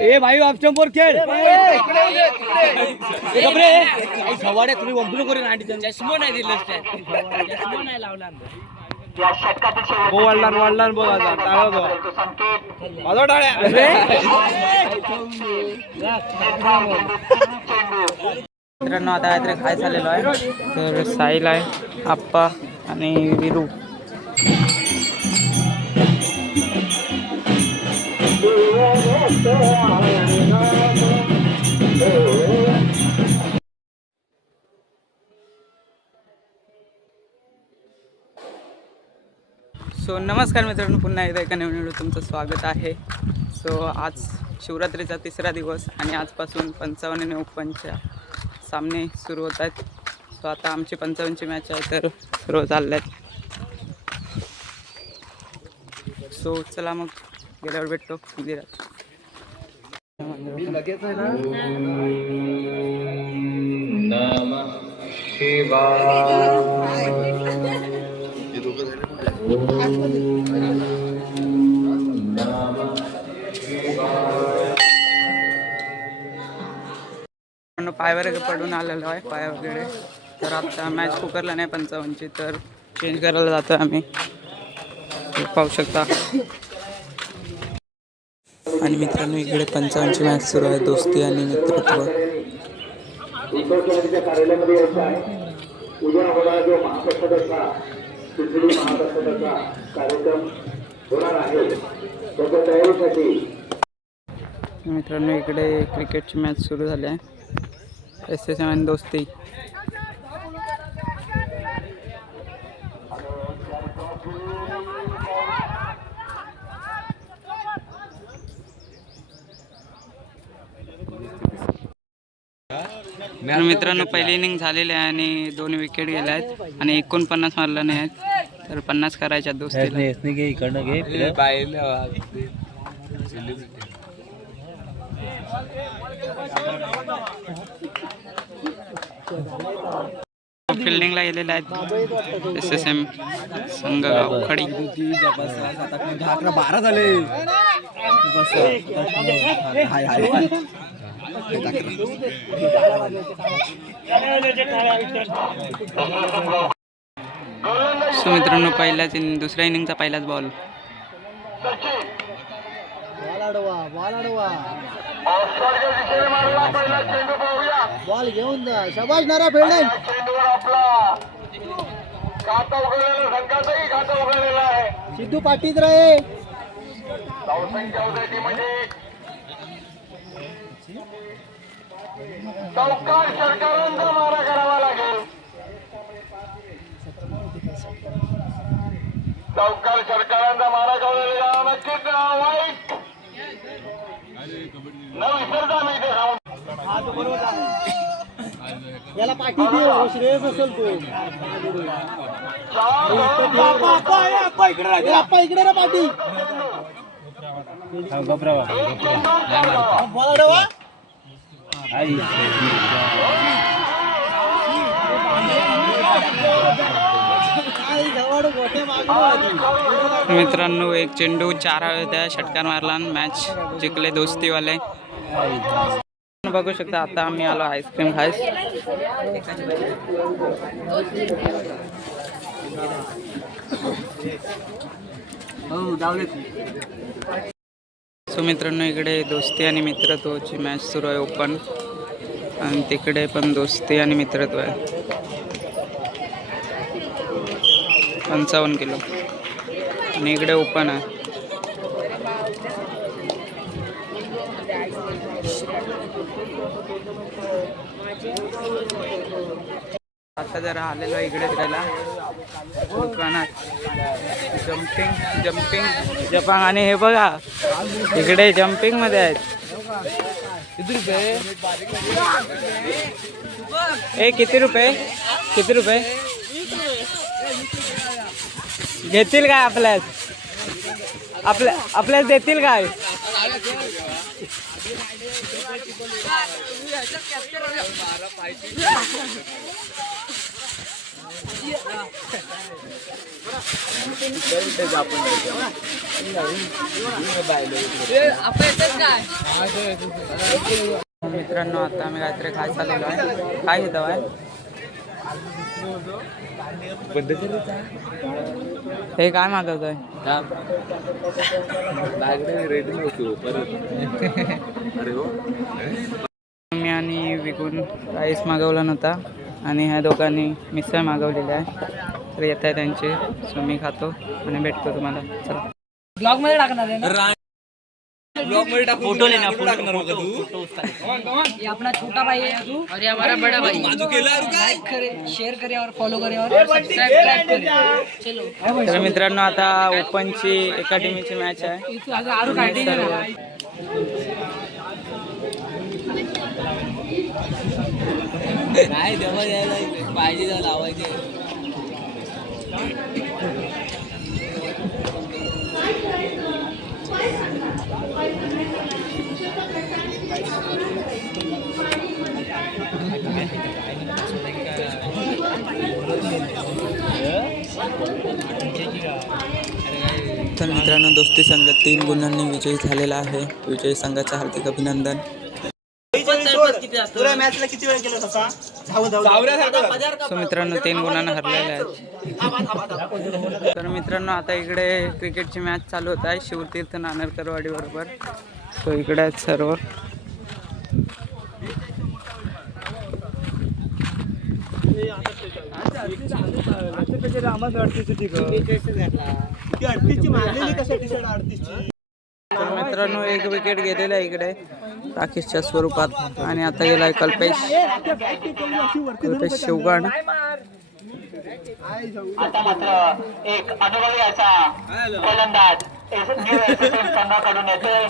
ए भाई option four खेळ कपडे सवाड्या तुम्ही वंपलो करून आंटी चष्मा नाही दिलं चष्मा नाही लावला वाढला बघ आता टाळा टाळ्या मित्रांनो आता काहीतरी खाय चाललेलो आहे तर साहिल आहे आप्पा आणि विरू सो नमस्कार मित्रांनो पुन्हा एकदा एका नवीन व्हिडिओ तुमचं स्वागत आहे. सो आज शिवरात्रीचा तिसरा दिवस आणि आजपासून 55 आणि ओपनच्या सामने सुरू होत आहेत. सो आता आमची 55ची मॅच आहे तर सुरू चालले आहेत. सो चला मग गेल्यावर भेटतो मंदिरात. लगेच आहे ना नमः शिवाय पाय वगैरे पडून आलेलो आहे पाय वगैरे तर आता मॅच कुकरला नाही 55ची तर चेंज करायला जातो आम्ही पाहू शकता. आणि मित्रांनो इकडे 55ची मॅच सुरू आहे दोस्ती आणि मित्रत्व. मित्रांनो इकडे क्रिकेटची मॅच सुरू झाली आहे SSM आणि दोस्ती. मित्रांनो पहिली इनिंग झालेली आहे आणि 2 विकेट गेल्या आहेत आणि 49 मारले नाही आहेत तर 50 करायच्या दोस्तीला. फिल्डिंगला गेलेले आहेत SSM संघगाव खडी. 12 झाले सो मित्रांनो पहिल्याच दुसऱ्या इनिंगचा पहिलाच बॉल. बॉल घेऊन जा शाबाश नारा फिल्डिंग. सिद्धू पाटीत रे चौकार सरकारांचा मारा करावा लागेल. चौकार सरकारांचा मारा करायला नक्कीच वाईट न विसरता मी ते याला पाठी दे श्रेयस असेल तो इकडे रे पाठी मित्रांनो एक चेंडू 4 हवेत षटकार मारला मॅच जिंकले दोस्तीवाले. बघू शकता आता आम्ही आलो आईस्क्रीम खायस. सो मित्रांनो इकडे दोस्ती आणि मित्रत्वाची मॅच सुरू आहे ओपन आणि तिकडे पण दोस्ती आणि मित्रत्व आहे. 55 किलो आणि इकडे ओपन आहे. आता जरा आलेलो इकडे फिरायला दुकानात जम्पिंग जपांग आणि हे बघा इकडे जम्पिंग मध्ये आहेत. किती रुपये किती रुपये घेतील काय आपल्यास देतील काय. मित्रांनो आता आम्ही काहीतरी खायचं आलेलो आहे. काय घेतो आहे हे काय मागवतोय? मी आणि विकून राईस मागवला नव्हता आणि ह्या दोघांनी मिसळ मागवलेली आहे. तर येत आहे त्यांचे, सो मी खातो आणि भेटतो तुम्हाला. चला ब्लॉग मध्ये टाकणार आहे ना? फोटो लेना फोटो ये अपना छोटा भाई है और ये हमारा बड़ा भाई है। लाइक करे, शेयर करे और फॉलो करे और सब्सक्राइब करे. चलो तर मित्रांनो आता ओपनची एका टीमची मॅच आहे. इथं आज आरू काढली ना. काय तेव्हा यायला पाहिजे तर लावायचे. तर मित्रांनो दोस्ती संघ 3 गुणांनी विजयी झालेला आहे. विजयी संघाचे हार्दिक अभिनंदन. सो मित्रांनो 3 गुणांना हरलेले आहेत. तर मित्रांनो आता इकडे क्रिकेटची मॅच चालू होत आहे शिवतीर्थ नानरकरवाडी बरोबर. सो इकडे आहेत सर्व. तर मित्रांनो एक विकेट गेलेला आहे इकडे राकेशच्या स्वरूपात आणि आता गेलाय कल्पेश शिवगण. आता मात्र एक अनुभवी असा फलंदाज संघाकडून येतोय.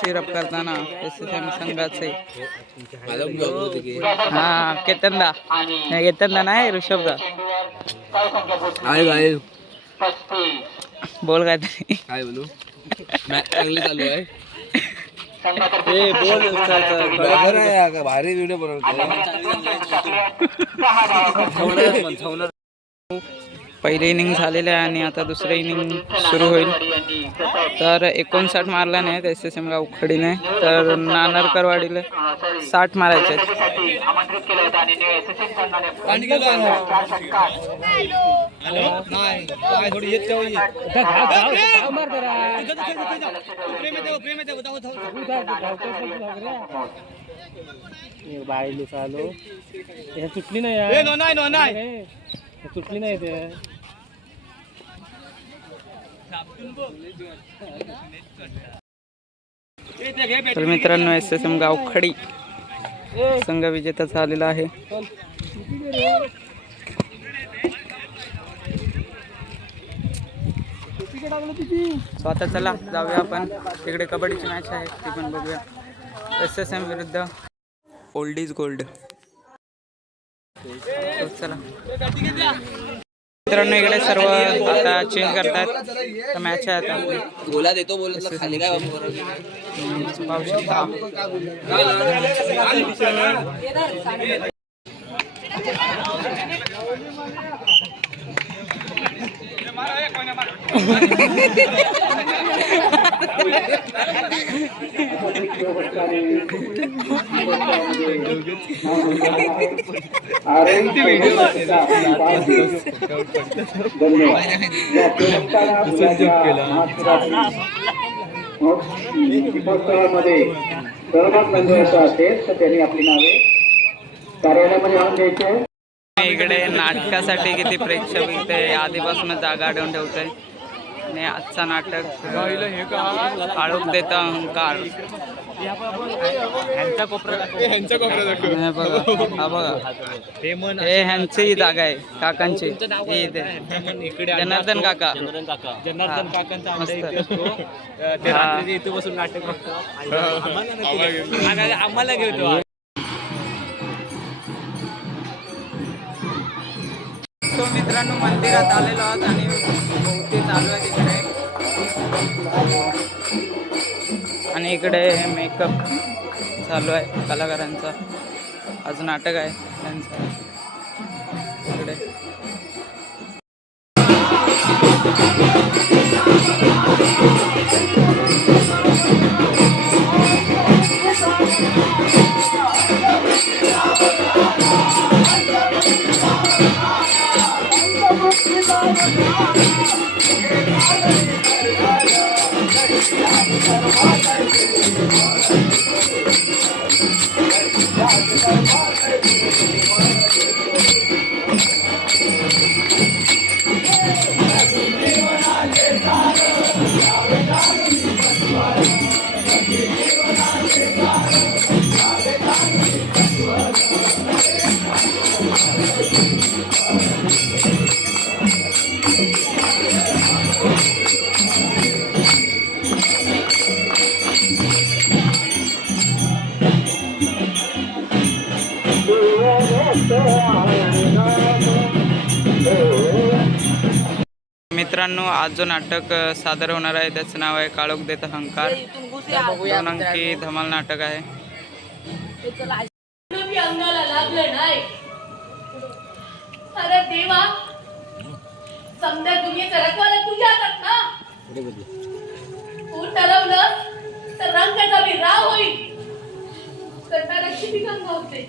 चिरप करताना SSM संघाचे हा केतनदा नाही, केतनदा नाही ऋषभदा. बोल काय तरी. काय बोलू मॅच चांगली चालू आहे. भारी व्हिडिओ बनवतो. पहिली इनिंग झालेली आहे आणि आता दुसरं इनिंग सुरू होईल. तर 59 मारला नाहीत SSM गावखडीने, तर नानरकरवाडीला 60 मारायचे आहेत. सुटली नाही, सुटली नाही ते. तर मित्रांनो SSM गावखडी संघ विजेता झालेला आहे. सो आता चला जाऊया आपण तिकडे कबड्डीची मॅच आहे ती पण बघूया. SSM विरुद्ध ओल्ड इज गोल्ड. चला मित्रांनो इकडे सर्व आता चेंज करतात. तर मॅच आहे आता आपली. गोला देतो बोल खाली काय पाहू शकता. मध्ये सहभाग नोंदवायचा असेल तर त्यांनी आपली नावे कार्यालयामध्ये आणून द्यायचे. इकडे नाटकासाठी किती प्रेक्षक इथे आधीपासून जागा अडवून ठेवतोय. आणि आजचा नाटक काळोख देता अहंकार. हा बघा हे ह्यांची जागा आहे काकांची. जनार्दन काका. जनार्दन काकांचा इथे बसून नाटक आम्हाला घेतो. तो मित्रांनो मंदिरात आलेलो आहोत आणि भोवती चालू आहे तिकडे आणि इकडे मेकअप चालू आहे कलाकारांचा. आज नाटक आहे त्यांचं इकडे. मित्रांनो, आज जो नाटक सादर होणार आहे त्याचं नाव आहे काळोख देत अहंकार. 2 अंकी धमाल नाटक आहे. अंगाला लागलं नाही. अरे देवा, समजा दुनियेचा रखवाला तुझ्या हातात ना. तू ठरवलं तर रंगाचा मी राव होईल. करणारा किती गंगा होते.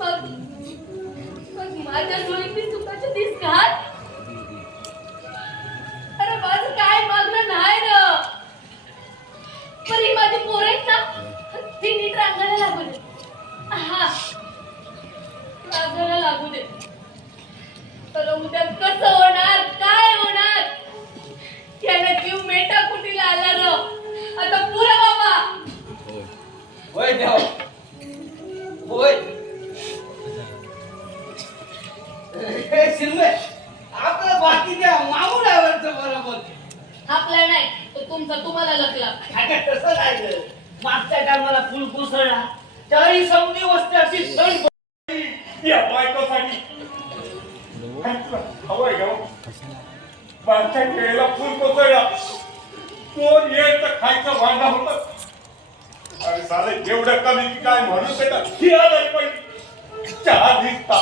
मग माझ्या डोळ्यातली चुकाची दिस घात. अरे माझं काय मागणं नाही र. पण ही माझी पोरं आहेत ना, ती नीट रांगायला लागू दे. हा, रांगायला लागू दे. तर उद्या कसं होणार, काय होणार, याला जीव मेटा कुटीला आला र. आता पुरा बाबा. होय देव होय. आपलं बाकी द्या मामून आवडतं बरोबर. आपला नाही तो तुमचा तुम्हाला लकला. तसं नाही. मागच्या टायमाला फुल कोसळला त्याही समधी वस्ती अशी सण या बायकोसाठी हवंय ग. मागच्या वेळेला फुल कोसळला. कोण यायचं खायचं भांडा होतं. अरे साले एवढं कमी की काय म्हणून त्याला ही आजारी पडली. चहा दिसता